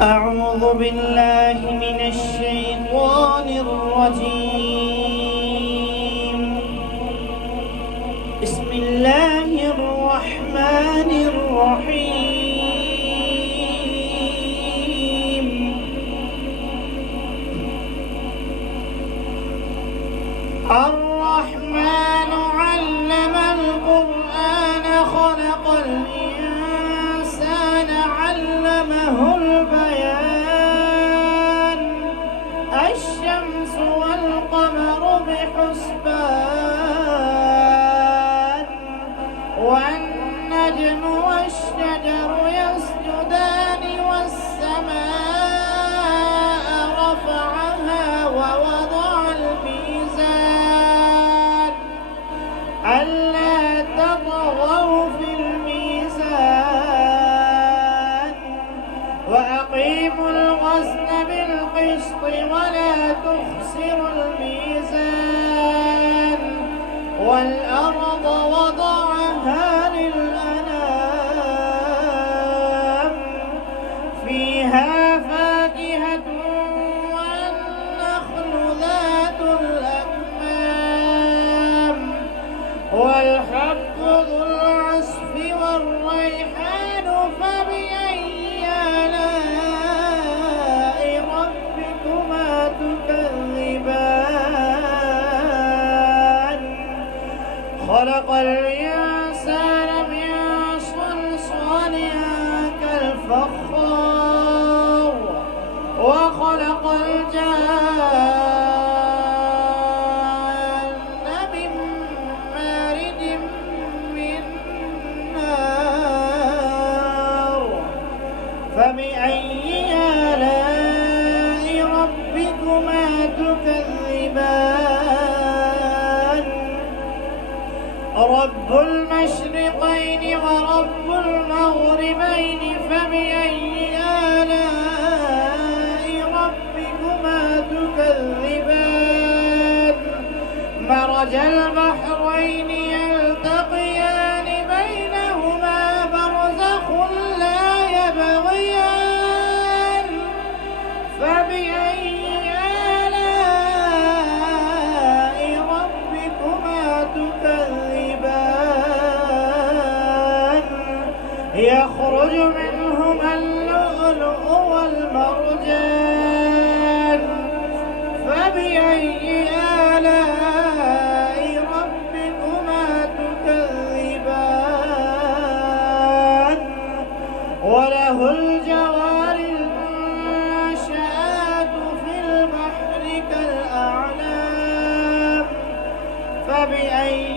أعوذ بالله من الشيطان الرجيم. بسم الله الرحمن الرحيم. الرحمن علم القرآن خلق الإنسان علمه البيان. الشمس والقمر بحسبان والنجم والشجر يسجدان والسماء رفعها ووضع الميزان ألا تطغوا في الميزان وأقيموا الوزن بالقسط ولا تخسروا الميزان والأرض وضعها للأنام فيها فاكهة والنخل ذات الأكمام والحب ذو العصف والريحان فبأي آلاء ربكما تكذبان خلق الإنسان من صلصال كالفخار وخلق الجان من مارد من نار فبأي آلاء ربكما تكذبان رب المشرقين ورب المغربين فبأي آلاء ربكما تكذبان مرج البحرين يلتقيان بينهما برزخ لا يبغيان فبأي آلاء ربكما تكذبان يخرج منهما اللؤلؤ والمرجان فبأي آلاء ربكما تكذبان وله الجوار المنشآت في البحر كالأعلام فبأي